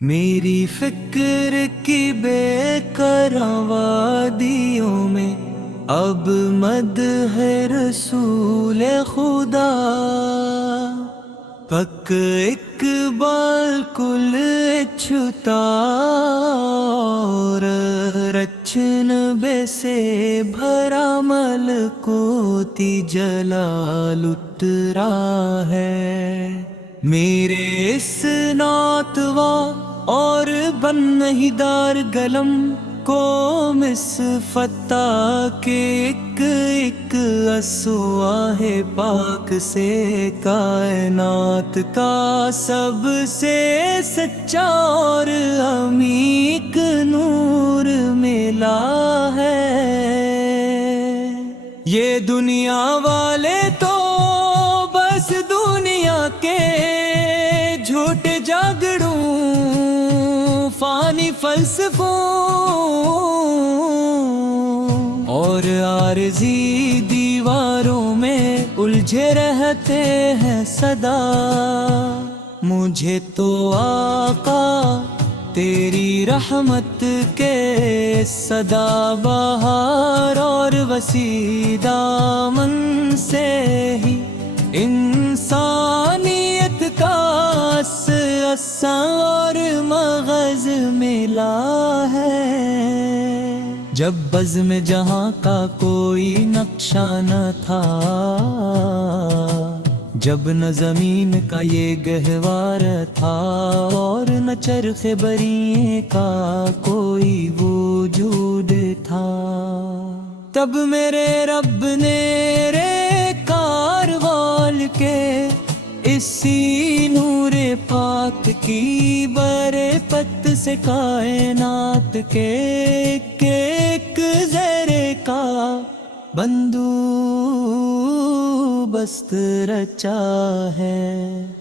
میری فکر کی بے قرار وادیوں میں اب مدح رسول خدا، پک اقبال کل چھتا اور رچن بے سے بھرا ملکوتی جلال اترا ہے۔ میرے اس ناتوا اور بن نہیں دار گلم کو مصفتہ کے ایک اسواہ پاک سے کائنات کا سب سے سچا اور عمیق نور ملا ہے۔ یہ دنیا والے تو بس دنیا کے جھوٹے جاگڑوں فانی فلسفوں اور عارضی دیواروں میں الجھے رہتے ہیں صدا۔ مجھے تو آقا تیری رحمت کے صدا بہار اور وسیع دامن سے ہی انسانیت کا اور مغز ملا ہے۔ جب بزم جہاں کا کوئی نقشہ نہ تھا، جب نہ زمین کا یہ گہوار تھا اور نہ چرخ بری کا کوئی وجود تھا، تب میرے رب نے رے کاروال کے اسی نور پاک کی برکت سے کائنات کے ایک ذرے کا بندوبست رچا ہے۔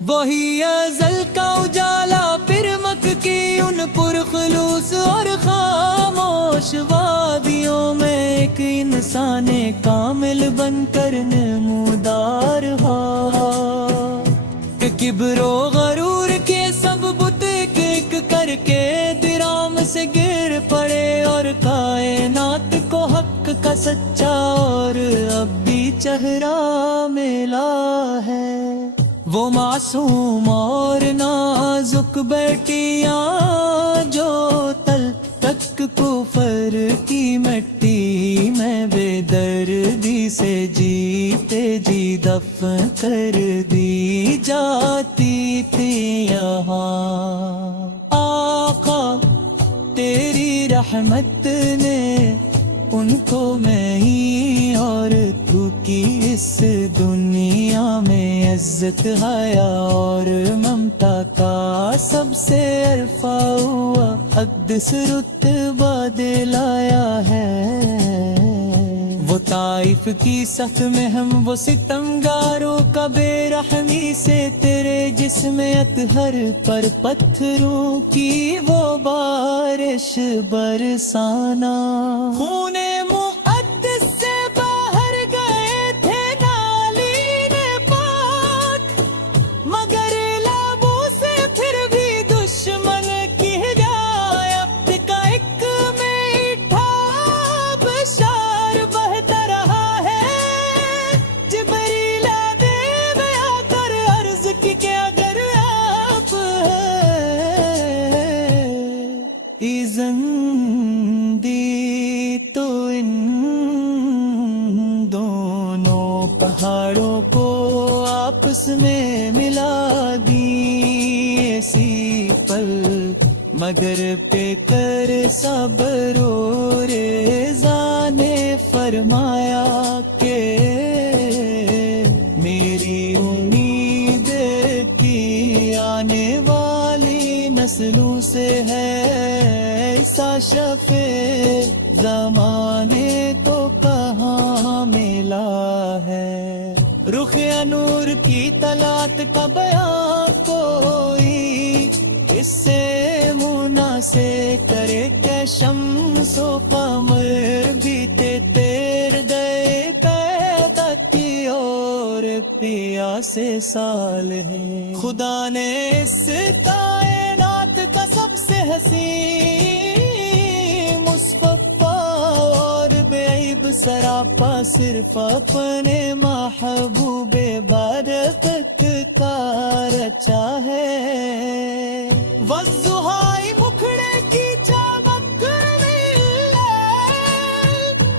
وہی ازل کا اجالا پھر مکھ کی ان پرخلوص اور خاموش وادیوں میں ایک انسان کامل بن کر نمودار ہوا۔ کبر و غرور کے سب بت ایک ایک کر کے درام سے گر پڑے اور کائنات کو حق کا سچا اور اب بھی چہرہ ملا ہے۔ وہ معصوم اور نازک بیٹیاں جو تل تک کفر کی مٹی میں بے دردی سے جیتے جی دفن کر دی جاتی تھی یہاں۔ آقا تیری رحمت نے ان کو میں ہی اور تو کی اس دنیا میں عزت حیا اور ممتا کا سب سے عرفہ ہوا اقدس رتبہ دلایا ہے۔ وہ طائف کی سخت میں ہم وہ ستمگاروں کا بے رحمی سے تیرے جسم اطہر پر پتھروں کی وہ بارش برسانا۔ خون مقدس سے باہر گئے تھے نالین پاک، مگر لابوں سے پھر بھی دشمن کی ہدایت کا ایک میٹھا بشار بہتا رہا ہے۔ جبریل نے بیان کر عرض کی کہ اگر آپ ایزن دی تو ان دونوں پہاڑوں کو آپس میں ملا دی اسی پل، مگر پہ کر صبر و رضا نے فرمایا کہ میری امید کی آنے والی نسلوں سے ہے ایسا شفیع زمانے تو کہاں ملا ہے۔ رخ انور کی طلعت کا بیان کوئی اس سے مناسب کرے کہ شمس و قمر بھی تیر گئے قیادت کی اور پیاسے سال ہیں۔ خدا نے اس کائنات کا سب हसीं मुस्फा और बेइब सरापा सिर्फ अपने महबूबे बरकत का रचा है। वज़्ज़ुहाई मुखड़े की चमक में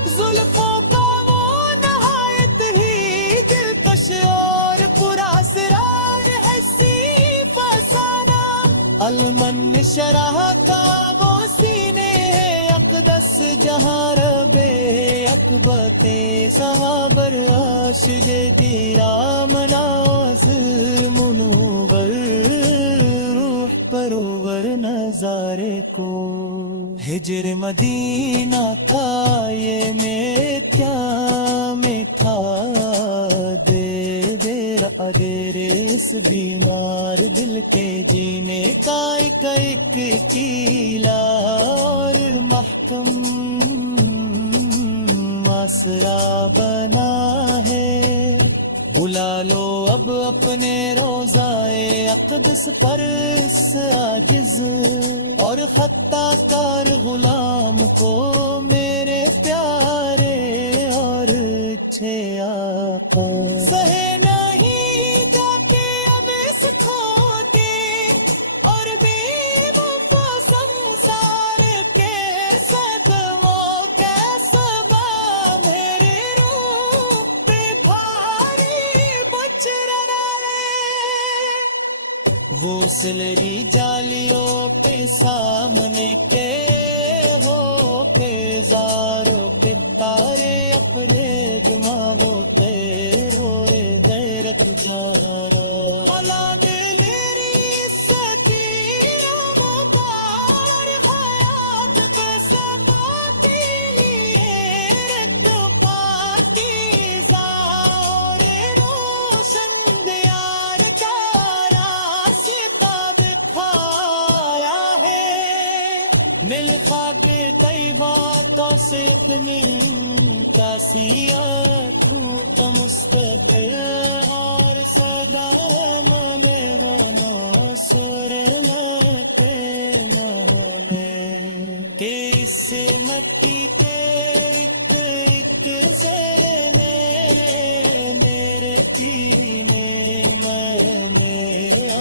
जुल्फों का वो नहायत ही दिलकश और पुरअसरार है सीफ़ फसाना। अलमन शरह का वो सीने अक़दस जहाँ रबे अकबते सहाबर आशिद तेरा मनाज़ मुनव्वर रूह परोवर नज़ारे को। हिजर मदीना था ये में क्या में था दे इस बीमार दिल के जीने का एक कीला और महकम आसरा बना है। बुला लो अब अपने रोज़ाए अक़दस पर इस आजिज़ और खत्ता कार गुलाम को मेरे प्यारे और अच्छे आका। सहे नहीं जाके अब इस खोटे और बेवफा संसार के सदमों का सबा मेरे रूह पे भारी बुझ रहा है। वो सिलरी जालियों पे सामने के हो के जारों के तारे अपने दिमागों पे रोए गैरत जारा। मौला दिलेरी सतीरा मुबार हयात पे सबाती लिए तो पाती ज़ार रोशन दियार का रास्ता दिखाया है। मिल खा के तैबा तो से अपनी कासिया तू तो मुस्तक़िल और सदा मने वो नो सुर नते में के इससे मक्की के एक ज़रे में मेरे जीने मैंने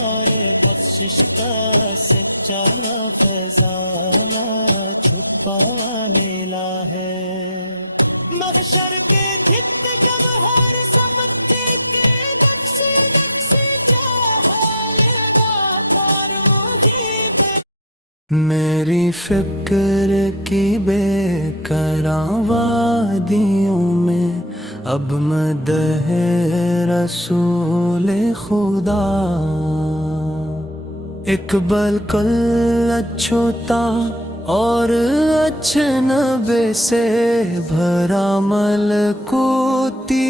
और बख्शिश का सच्चा फज़ाना छुपाने ला है। महशर के धित जब हर समझते के दब से चाहेगा पर मुझे पे। मेरी फिक्र की बेकरां वादियों में अब मदह रसूल खुदा। इकबल कल अछूता और अजनबे से भरा मलकूती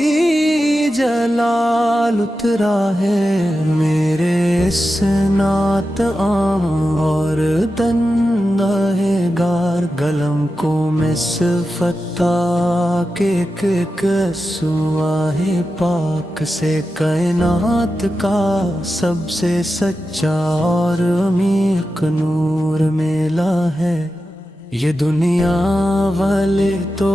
जलाल उतरा है। मेरे इस नात आम और तन्गार गलम को मिसफता के कसुआहे पाक से कायनात का सबसे सच्चा और अमीक नूर मिला है। ये दुनिया वाले तो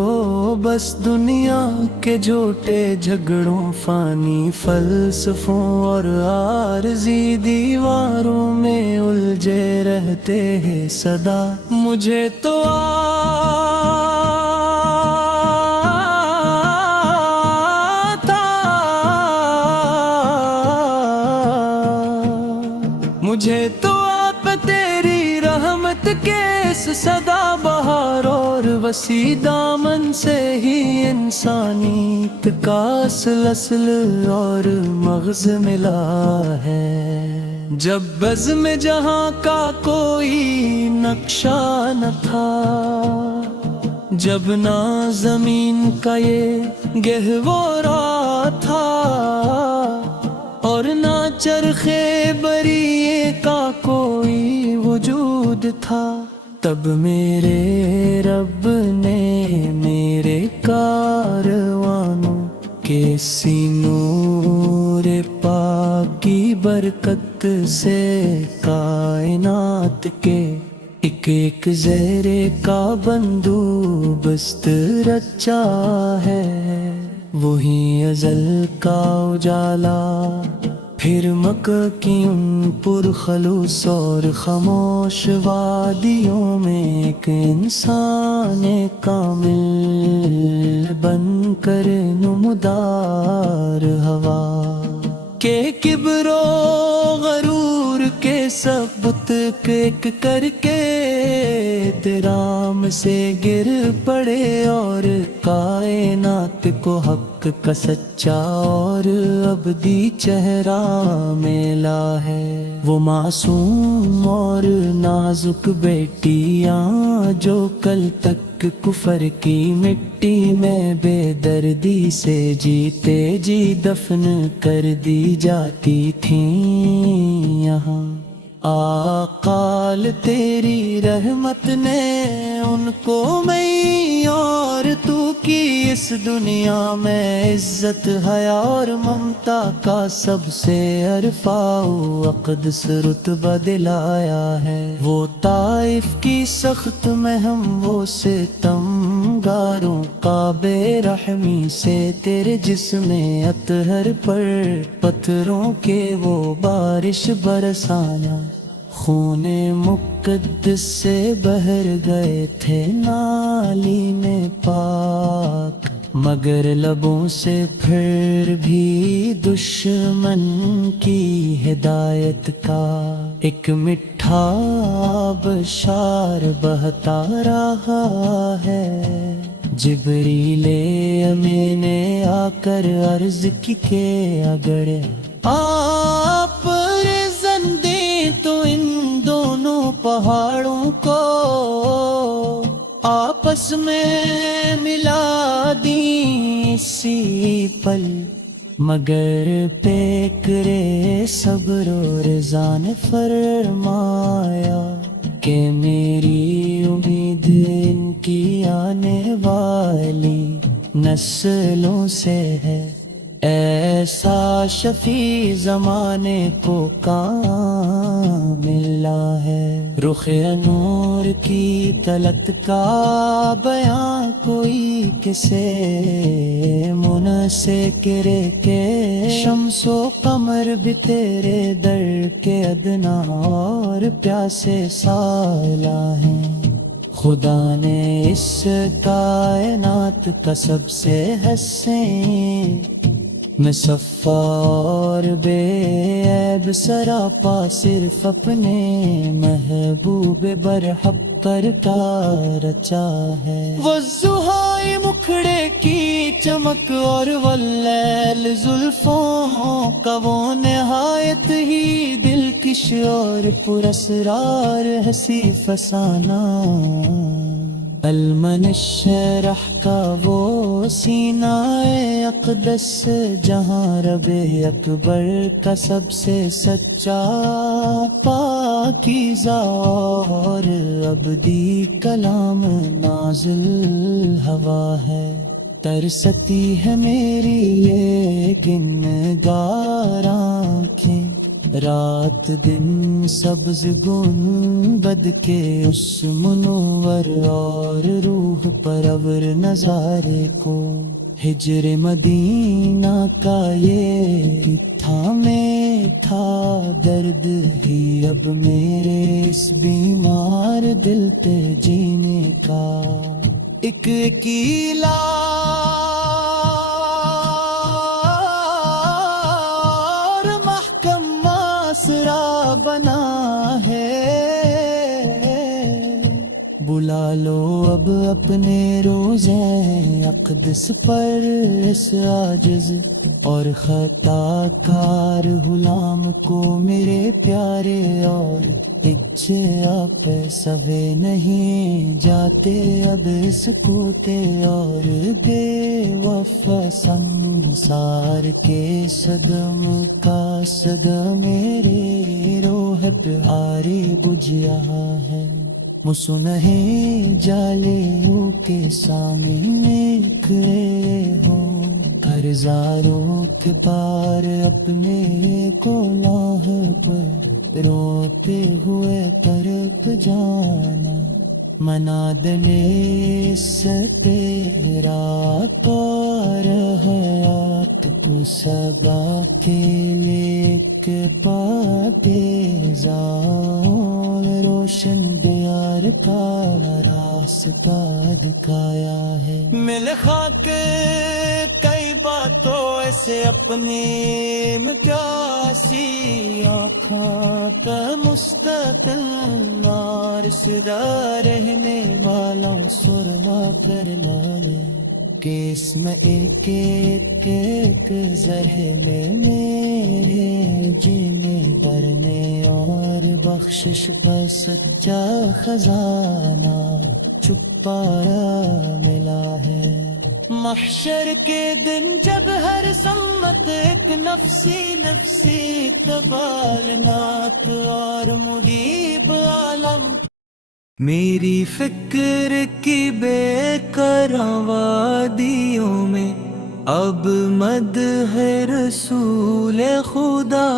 बस दुनिया के झूठे झगड़ों फानी फलसफों और आरज़ी दीवारों में उलझे रहते हैं सदा। मुझे तो मुझे तो आप तेरी रहमत के इस सदा बहार और वसी दामन से ही इंसानियत का असल और मग़ज़ मिला है। जब बज़्म जहाँ का कोई नक्शा न था, जब ना ज़मीन का ये गहवरा था और ना चरखे बरिए का कोई वजूद था, तब मेरे रब ने मेरे कारवानों के सीनूर पाक की बरकत से कायनात के ایک ایک زہرے کا بندوبست رچا ہے، وہی ازل کا اجالا، پھر مکہ کی ان پرخلوص اور خاموش وادیوں میں ایک انسان کامل بن کر نمودار ہوا کہ کبر و غرور کے سب بت ایک کر کے احترام سے گر پڑے، اور کائنات کو حق کا سچا اور ابدی چہرہ ملا ہے۔ وہ معصوم اور نازک بیٹیاں جو کل تک کفر کی مٹی میں بے دردی سے جیتے جی دفن کر دی جاتی تھیں، یہاں آقال تیری رحمت نے ان کو میں اور تو کی اس دنیا میں عزت حیا اور ممتا کا سب سے عرفا و اقدس رتبہ دلایا ہے۔ وہ طائف کی سخت مہم وہ ستمگاروں کا بے رحمی سے تیرے جسم اطہر پر پتھروں کے وہ بارش برسانا، خون مقدس سے بہر گئے تھے نالین پاک، مگر لبوں سے پھر بھی دشمن کی ہدایت کا ایک میٹھا بشار بہتا رہا ہے۔ جبریل امین نے آ کر عرض کی کہ اگر آپ رزق دیں تو ان دونوں پہاڑوں کو آپس میں ملا دیں اسی پل، مگر پیکرے صبر و رضا نے فرمایا کہ میری امید ان کی آنے والی نسلوں سے ہے، ایسا شفیع زمانے کو کام ملا ہے۔ رخ انور کی طلعت کا بیان کوئی کسے منسے کرے کہ شمس و قمر بھی تیرے در کے ادنا اور پیاسے سالہ ہیں۔ خدا نے اس کائنات کا سب سے حسین میں صفا اور بے عیب سراپا صرف اپنے محبوب برحق پر کا رچا ہے۔ وہ زحائے مکھڑے کی چمک اور واللیل زلفوں کا وہ نہایت ہی دلکش اور پراسرار حسی فسانہ، المن الشرح کا وہ سینہ اقدس جہاں رب اکبر کا سب سے سچا پاکیزہ اور ابدی کلام نازل ہوا ہے۔ ترستی ہے میری یہ گنگار آنکھیں رات دن سبز گنبد کے اس منور اور روح پرور نظارے کو، ہجر مدینہ کا یہ تھامے تھا درد ہی اب میرے اس بیمار دل پہ جینے کا، ایک اکیلا بنا ہے۔ بلا لو اب اپنے روزے اقدس پر اس عاجز اور خطا کار غلام کو، میرے پیارے اور اچھا پہ سوے نہیں جاتے اب اس کوتے اور بے وفا سنسار کے صدم کا صدم میرے روح پیاری بجھ رہا ہے۔ مسنہیں جالے کے سامنے کھڑے ہو हजारों के पार अपने को लाह पर रोते हुए तरफ जाना, मनाद ने से तेरा पार हयात को सबा के लेके पाते जाओ, रोशन प्यार का रास्ता दिखाया है। मिल खाक कई बातों ऐसे अपनी प्यासी आँखों का मुस्तकिल नार सदा रहने वाला सुरमा करना है, कि इसमें एक एक जरने में जीने भरने और बख्शिश पर सच्चा खजाना छुपाया मिला है। महशर के दिन जब हर सम्मत एक नफसी नफसी तबालनात और मुरीब आलम, मेरी फिक्र की बेकरां वादियों में अब मद है रसूल खुदा,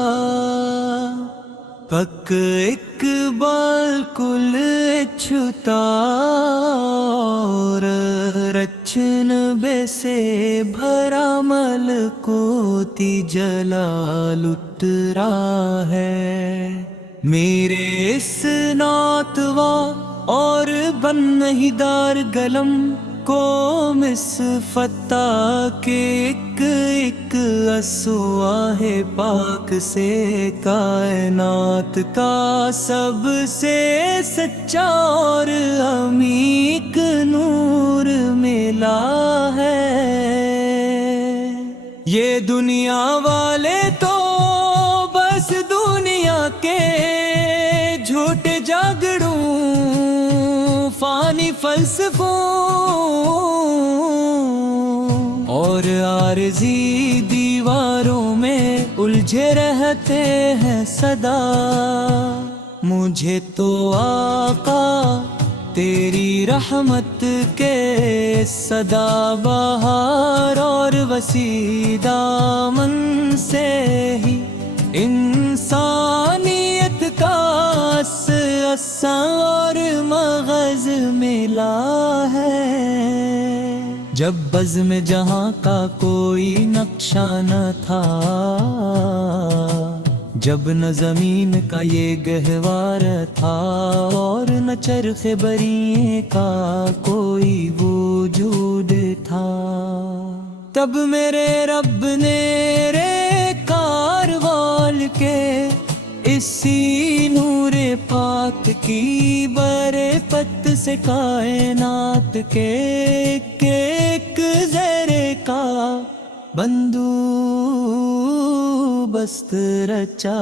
पक इकबाल कुल छुता और रचन बेसे भरा मलकोती जलाल उतरा है। मेरे इस नातवा और बन नहीं दार गलम को मिस फता के एक असवाहे पाक से कायनात का सबसे सच्चा और अमीक नूर मिला है। ये दुनिया वाले तो बस दुनिया के झूठे जागड़ू फानी फलसफों और आरज़ी दीवारों में उलझे रहते हैं सदा। मुझे तो आका तेरी रहमत के सदा बहार और वसी दामन से ही इंसानियत का अस्सा और मगज़ मिला है। जब बज़्म जहां का कोई नक्शा न था, जब न ज़मीन का ये गहवार था और न चरख़े बरिए का कोई वजूद था, तब मेरे रब ने रे कारवाल के इसी नूरे पाक की बरे पत से कायनात के एक ज़रे का बंदोबस्त रचा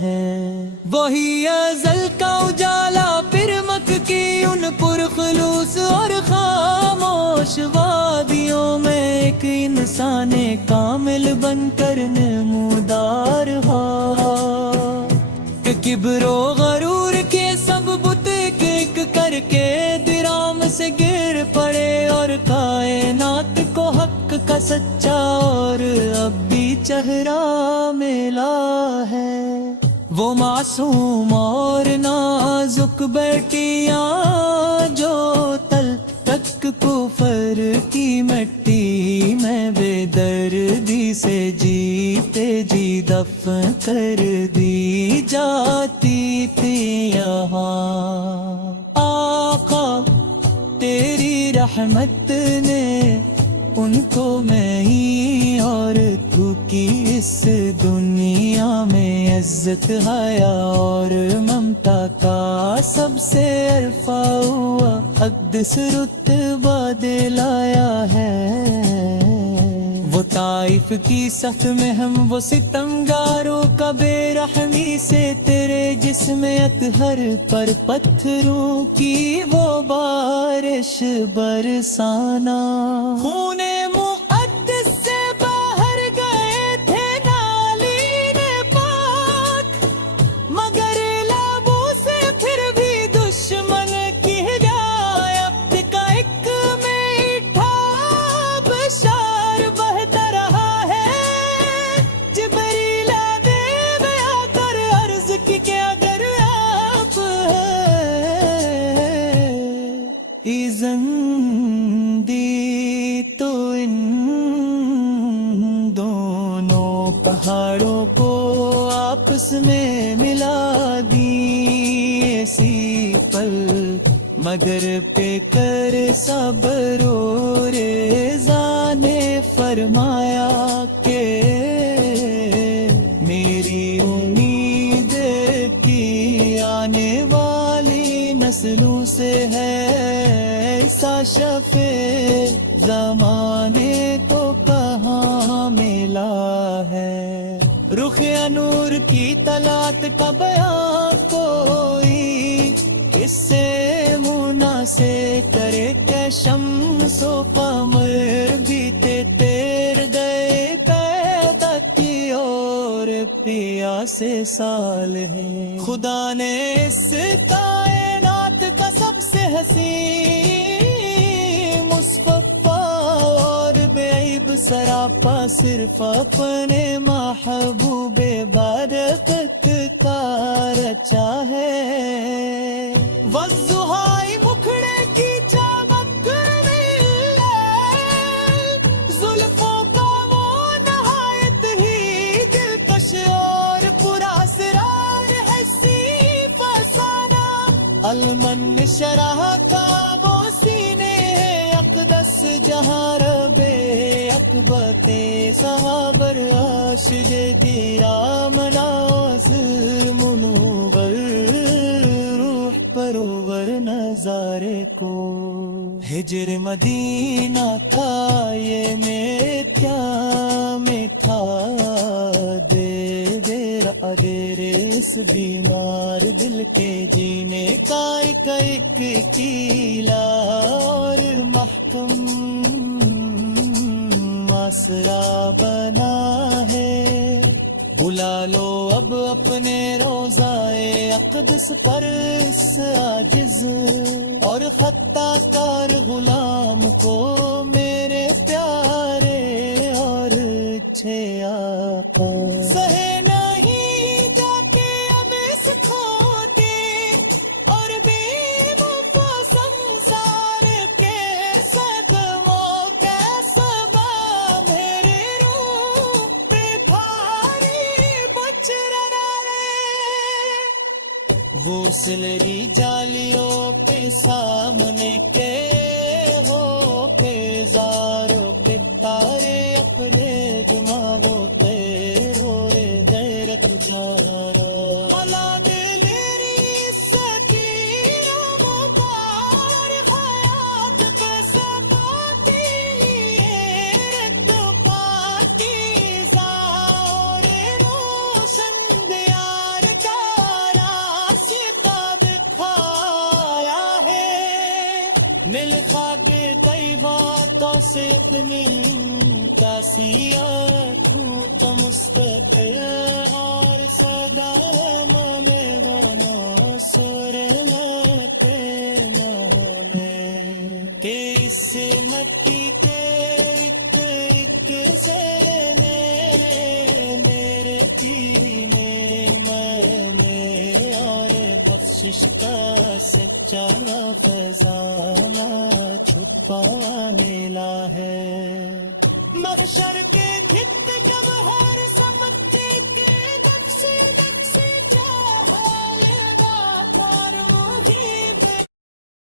है। वही अज़ल का उजाला फिर मक की उन पुरखलूस और खामोश वादियों में एक इंसान कामिल बनकर नमूदार हो। किब्रो गरूर के सब बुत एक एक करके दिराम से गिर पड़े और कायनात को हक का सच्चा और अब भी चेहरा मिला है। वो मासूम और नाजुक बेटियां जो तल तक कुफर की मिट्टी में बेदर्दी से जीते जी दफन कर दी जाती थी यहाँ। आका तेरी रहमत ने उनको मैं ही और तू की इस दुनिया में इज्जत हया और ममता का सबसे अरफा हुआ अक़दस रुतबा दिलाया है। वो ताइफ की सख्त में हम वो सितमगारों का बेरहमी से तेरे जिस्म अतहर पर पत्थरों की वो बारिश बरसाना। खूने मुक़द्दस से बाहर गए थे नालीन पाक, मगर लाबों से फिर भी दुश्मन की हिदायत का एक मीठा बशार बहता रहा। में मिला दिए सी पल, मगर पे कर सब्र रेज़ा ने फरमाया के मेरी उम्मीद की आने वाली नस्लों से है ऐसा शफे ज़माने को कहाँ मिला है। रुख नूर की तलात का बयां कोई किससे मुना से करे के शम्सो कमर बीते तेर गए कैद की और पिया से साल है। खुदा ने इस कायनात का सबसे हसी मुस्तफा और बेईब सरापा सिर्फ अपने महबूबे बरकत का रचा है। वज़ुहाई मुखड़े की चमक में जुल्फों का वो नहायत ही दिलकश और पुरअसरार हसी फसाना, अलमन शरह का वो सीने अक़दस जहाँ रबे अकबते सहाबर आशिद दीरा मनास मुनवर परोवर नजारे को। हिजर मदीना था ये मेरे क्या में था, दे रे इस बीमार दिल के जीने का एक कीला और महकम आसरा बना है। बुला लो अब अपने रोज़ाए अक़दस पर इस आजिज़ और खत्ता कार गुलाम को मेरे प्यारे और अच्छे आका। सहे नहीं जाके अब इस खोते और बेवफा संसार के सदमों का सबा मेरे रूह पे भारी बुझ रहा है। वो सिलरी जालियों पे सामने के हो के जारों पे तारे अपने गुमाहों पे रोए गैरत जारा। औलाद मेरी सकीना मुबारक हयात पे सबाती लिए तो पाकीज़ा और रोशन दियार का रास्ता दिखाया है। मिल खा के तैबा तो से अपनी कासिया खूब मुस्तक़िल और सदा में वो सुर लेते में के इस मट्टी के एक से मेरे जीने मैंने और बख्शिश का सच्चा फसाना छुपा मिला है। महशर के धित जब हर समझते के नक्शे